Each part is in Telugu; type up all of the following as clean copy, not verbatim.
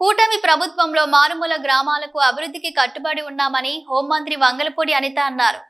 కూటమి ప్రభుత్వంలో మారుమూల గ్రామాలకు అభివృద్ధికి కట్టుబడి ఉన్నామని హోంమంత్రి వంగలపూడి అనిత అన్నారు.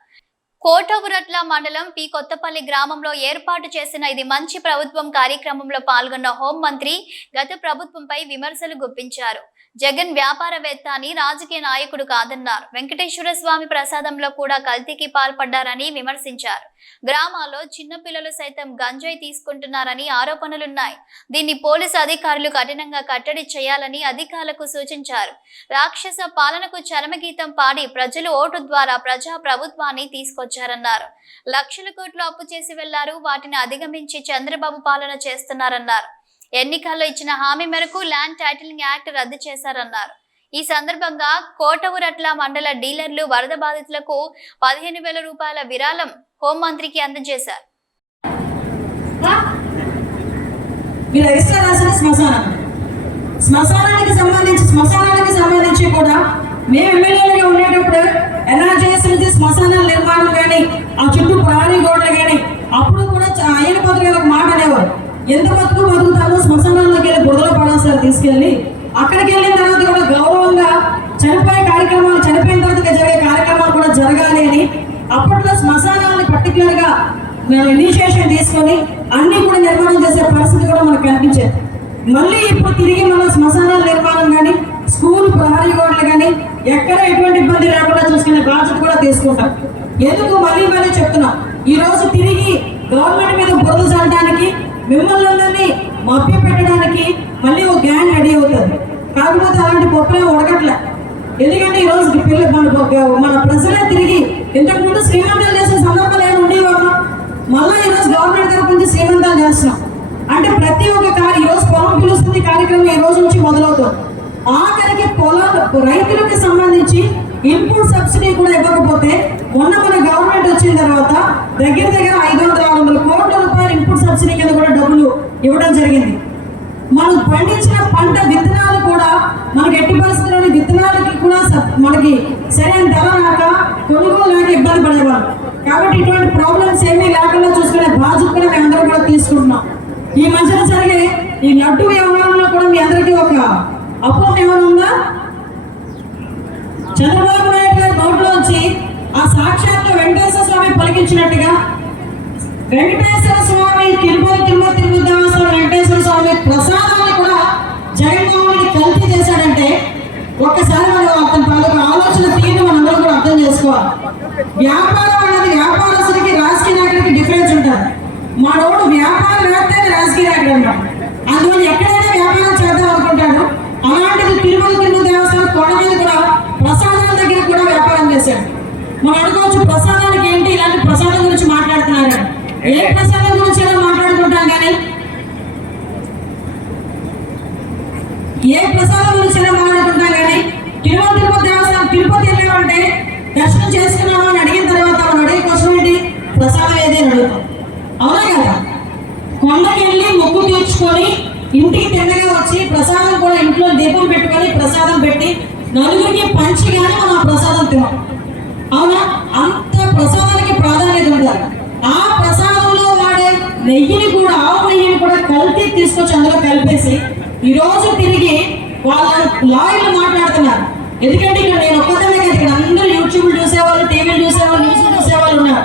కోటవురట్ల మండలం పి కొత్తపల్లి గ్రామంలో ఏర్పాటు చేసిన ఇది మంచి ప్రభుత్వం కార్యక్రమంలో పాల్గొన్న హోంమంత్రి గత ప్రభుత్వంపై విమర్శలు గుప్పించారు. జగన్ వ్యాపారవేత్త అని, రాజకీయ నాయకుడు కాదన్నారు. వెంకటేశ్వర స్వామి ప్రసాదంలో కూడా కల్తీకి పాల్పడ్డారని విమర్శించారు. గ్రామాల్లో చిన్నపిల్లలు సైతం గంజాయి తీసుకుంటున్నారని ఆరోపణలున్నాయి. దీన్ని పోలీసు అధికారులు కఠినంగా కట్టడి చేయాలని అధికారులకు సూచించారు. రాక్షస పాలనకు చరమగీతం పాడి ప్రజలు ఓటు ద్వారా ప్రజా ప్రభుత్వాన్ని తీసుకొచ్చారన్నారు. లక్షల కోట్లు అప్పు చేసి వెళ్లారు. వాటిని అధిగమించి చంద్రబాబు పాలన చేస్తున్నారన్నారు. ఎన్నికల్లో ఇచ్చిన హామీ మేరకు ల్యాండ్ టైటిలింగ్ యాక్ట్ రద్దు చేశారన్నారు. ఈ సందర్భంగా కోటవురట్ల మండల డీలర్లు వరద బాధితులకు 15,000 రూపాయల విరాళం హోంమంత్రికి అందజేశారు. శ్మశానానికి సంబంధించి కూడా మేము ఎమ్మెల్యేలుగా ఉండేటప్పుడు ఎన్ఆర్జీఎస్ నుంచి శ్మశానాల నిర్మాణం కానీ, ఆ చుట్టూ ప్రహరీ గోడలు కానీ, అప్పుడు కూడా ఆయన పత్రికలు ఒక మాట అనేవారు, ఎంత బతుకుతామో శ్మశానాల్లోకి వెళ్ళి బురదలో పడాల్సి తీసుకెళ్ళి అక్కడికి వెళ్ళిన తర్వాత కూడా గౌరవంగా చనిపోయిన తర్వాత జరిగే కార్యక్రమాలు కూడా జరగాలి అని అప్పట్లో శ్మశానాలను పర్టికులర్గా ఇనిషియేషన్ తీసుకొని అన్ని కూడా నిర్మాణం చేసే పరిస్థితి కూడా మనకు కనిపించేది. మళ్ళీ ఇప్పుడు తిరిగి మన శ్మశానాల నిర్మాణం కానీ, స్కూల్ ప్రహరీ గోడలు కానీ ఎక్కడ ఎటువంటి ఇబ్బంది లేకుండా చూసుకునే బాధ్యత కూడా తీసుకుంటాం. ఎందుకు మళ్ళీ చెప్తున్నాం, ఈ రోజు తిరిగి గవర్నమెంట్ మీద బురద చల్లడానికి, మిమ్మల్ని అందరినీ మభ్య పెట్టడానికి మళ్ళీ ఒక గ్యాంగ్ రెడీ అవుతుంది. కాకపోతే అలాంటి పప్పులే ఉడకట్లే. ఎందుకంటే ఈరోజు మన ప్రజలే తిరిగి ఇంతకుముందు శ్రీమంతాలు చేసే సందర్భాలు ఏమి ఉండేవారు, మళ్ళీ ఈరోజు గవర్నమెంట్ తరఫు నుంచి శ్రీమంతాలు చేస్తున్నాం. అంటే ప్రతి ఒక్క ఈరోజు పొలం పిలుస్తుంది కార్యక్రమం ఈ రోజు నుంచి మొదలవుతుంది. ఆఖరికి రైతులకు సంబంధించి ఇన్పుట్ సబ్సిడీ కూడా ఇవ్వకపోతే మొన్న మన గవర్నమెంట్ వచ్చిన తర్వాత దగ్గర 500-600 కోట్ల రూపాయలు ఇన్పుట్ సబ్సిడీ కింద కూడా డబ్బులు ఇవ్వడం జరిగింది. మనం పండించిన పంట విత్తనాలు కూడా మనకి ఎట్టి పరిస్థితుల్లోని విత్తనాలకి కూడా మనకి సరైన ధర రాక, కొనుగోలు లేక ఇబ్బంది పడేవాళ్ళు. కాబట్టి ఇటువంటి ప్రాబ్లమ్స్ ఏమీ లేకుండా చూసుకునే బాధ్యత కూడా మేమందరం కూడా తీసుకుంటున్నాం. ఈ మధ్యన జరిగే ఈ లడ్డు వ్యవహారంలో కూడా మీ అందరికీ ఒక అపోహ ఏమైనా ఉందా? చంద్రబాబు నాయుడు గారి నోట్లోంచి ఆ సాక్షాత్తు వెంకటేశ్వర స్వామి పలికించినట్టుగా వెంకటేశ్వర స్వామి తిరుపతి దేవస్థానం వెంకటేశ్వర స్వామి ప్రసాదాన్ని కూడా జగన్మోహన్ రెడ్డి కల్తీ చేశాడంటే ఒక్కసారి మనం అతని తాలూకు ఆలోచన తీరు మనందరం కూడా అర్థం చేసుకోవాలి. వ్యాపారం అన్నది వ్యాపారస్తుడికి రాజకీయ నాయకుడికి డిఫరెన్స్ ఉంటుంది. మనోడు వ్యాపారవేత్తే రాజకీయ నాయకుడు అంటాం. అందువల్ల ఎక్కడైనా వ్యాపారం చేద్దాం అనుకుంటాడు. అలాంటిది తిరుపతి దేవస్థానం కొండ మీద కూడా ప్రసాదాల దగ్గర కూడా వ్యాపారం చేశాడు. మనం అనుకోవచ్చు ప్రసాదానికి ఏంటి ఇలాంటి ప్రసాదం గురించి మాట్లాడుతున్నారు. ఏ ప్రసాదం గురించి ఎలా మాట్లాడుకుంటాం, కానీ ఏ ప్రసాదం గురించి ఎలా మాట్లాడుకుంటాం కానీ తిరుపతి దేవస్థానం తిరుపతి వెళ్ళామంటే దర్శనం చేసుకున్నాము అని అడిగిన తర్వాత మనం అడిగే క్వశ్చన్ ఏంటి, ప్రసాదం ఏది అని అడుగుతాం. అవునా కదా? కొండకి వెళ్ళి మొక్కు తీర్చుకొని ఇంటికి తిన్నగా వచ్చి ప్రసాదం కూడా ఇంట్లో దీపం పెట్టుకొని ప్రసాదం పెట్టి నలుగురికి పంచి కానీ మనం ఆ ప్రసాదం తిన్నాం. అవునా? అంత ప్రసాదానికి ప్రాధాన్యత ఉండాలి. ఆ ప్రసాదంలో వాడే నెయ్యిని కూడా, ఆవు నెయ్యిని కూడా కల్తీ తీసుకొచ్చి అందులో కలిపేసి ఈరోజు తిరిగి వాళ్ళ లాయర్లు మాట్లాడుతున్నారు. ఎందుకంటే ఇక్కడ నేను ఒక్కదమే కదా, ఇక్కడ అందరూ యూట్యూబ్లు చూసేవాళ్ళు, టీవీలు చూసేవాళ్ళు, న్యూస్లు చూసేవాళ్ళు ఉన్నారు.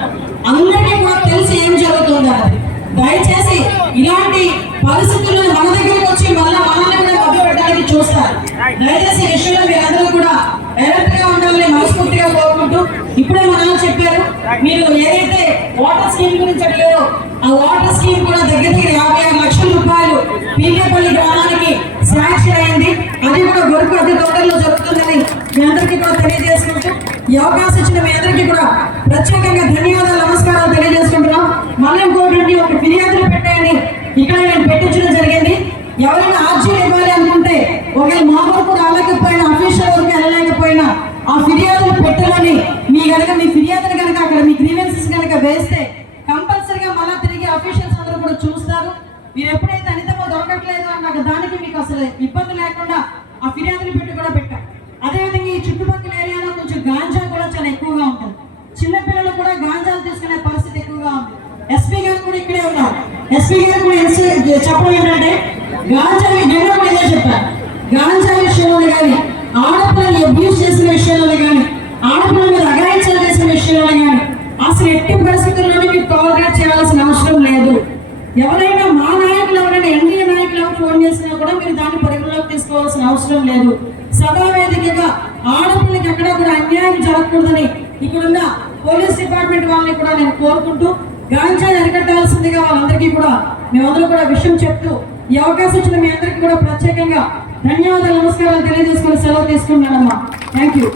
అందరికీ కూడా తెలిసి ఏం జరుగుతుంది అన్నది. దయచేసి ఇలాంటి పరిస్థితుల్లో మన దగ్గరికి వచ్చి మళ్ళీ మనల్ని కూడా మభ్య పెట్టడానికి చూస్తారు. దయచేసి ఈ విషయంలో మీరందరూ కూడా అలర్ట్ గా ఉండాలని మనస్ఫూర్తిగా కోరుకుంటూ, ఇప్పుడే మనం చెప్పారు మీరు ఏదైతే వాటర్ స్కీమ్ గురించి అడిగారో ఆ వాటర్ స్కీమ్ కూడా దగ్గర 56 లక్షల రూపాయలు పీకేపల్లి గ్రామానికి శాంక్షన్ అయింది. అది కూడా వర్క్ అతి తొందరలో జరుగుతుందని మీ అందరికీ కూడా తెలియజేసుకుంటూ, ఈ అవకాశం ఇచ్చిన మీ అందరికీ కూడా ప్రత్యేకంగా ధన్యవాదాలు, నమస్కారాలు తెలియజేసుకుంటున్నాం. మళ్ళీ ఇంకోటి ఒక ఫిర్యాదులు పెట్టాయని ఇక్కడ నేను పెట్టించడం జరిగింది. ఎవరైనా ఆర్జీలు ఇవ్వాలి అనుకుంటే ఒకవేళ మా వరకు రాలేకపోయినా, అఫీషియల్ వరకు వెళ్ళలేకపోయినా ఆ ఫిర్యాదులు పెట్టమని మీ ఫిర్యాదులు కనుక అక్కడ మీ గ్రీవెన్సెస్ కనుక వేస్తే కంపల్సరీగా మళ్ళీ తిరిగి అఫీషియల్స్ అందరూ కూడా చూస్తారు. మీరు ఎప్పుడైతే అనితమో దొరకట్లేదు అన్న దానికి మీకు అసలు ఇబ్బంది లేకుండా ఆ ఫిర్యాదులు పెట్టి కూడా పెట్టాం. అదేవిధంగా ఈ చుట్టుపక్కల ఏరియాలో కొంచెం గాంజా కూడా చాలా ఎక్కువగా ఉంటుంది. చిన్నపిల్లలు కూడా గాంజాలు తీసుకునే పరిస్థితి ఎక్కువగా ఉంది. ఎస్పీ గారు కూడా ఇక్కడే ఉన్నారు. ఎస్పీ గారు కూడా చెప్పడం ఏంటంటే గాంజా చెప్పారు. గాంజా విషయం ఆడపిల్లలు అబ్యూస్ చేసిన విషయంలో కానీ ఆడపిల్లల మీద అఘాయిత్యాలు చేసిన విషయంలో కానీ అసలు ఎట్టి పరిస్థితుల్లోనే మీరు టాలరేట్ చేయాల్సిన అవసరం లేదు. ఎవరైనా మా నాయకులు ఎవరైనా ఎన్డీఏ నాయకులు ఫోన్ చేసినా కూడా మీరు దాన్ని పరిగణలోకి తీసుకోవాల్సిన అవసరం లేదు. సభా వేదికగా ఆడపిల్లకి ఎక్కడా కూడా అన్యాయం జరగకూడదని ఇక్కడున్న పోలీస్ డిపార్ట్మెంట్ వాళ్ళని కూడా నేను కోరుకుంటూ గాంజాని అరికట్టాల్సిందిగా వాళ్ళందరికీ కూడా మేమందరూ కూడా విషయం చెప్తూ ఈ అవకాశం ఇచ్చిన మీ అందరికీ కూడా ప్రత్యేకంగా ధన్యవాదాలు, నమస్కారాలు తెలియజేసుకుని సెలవు తీసుకున్నానమ్మా. Thank you.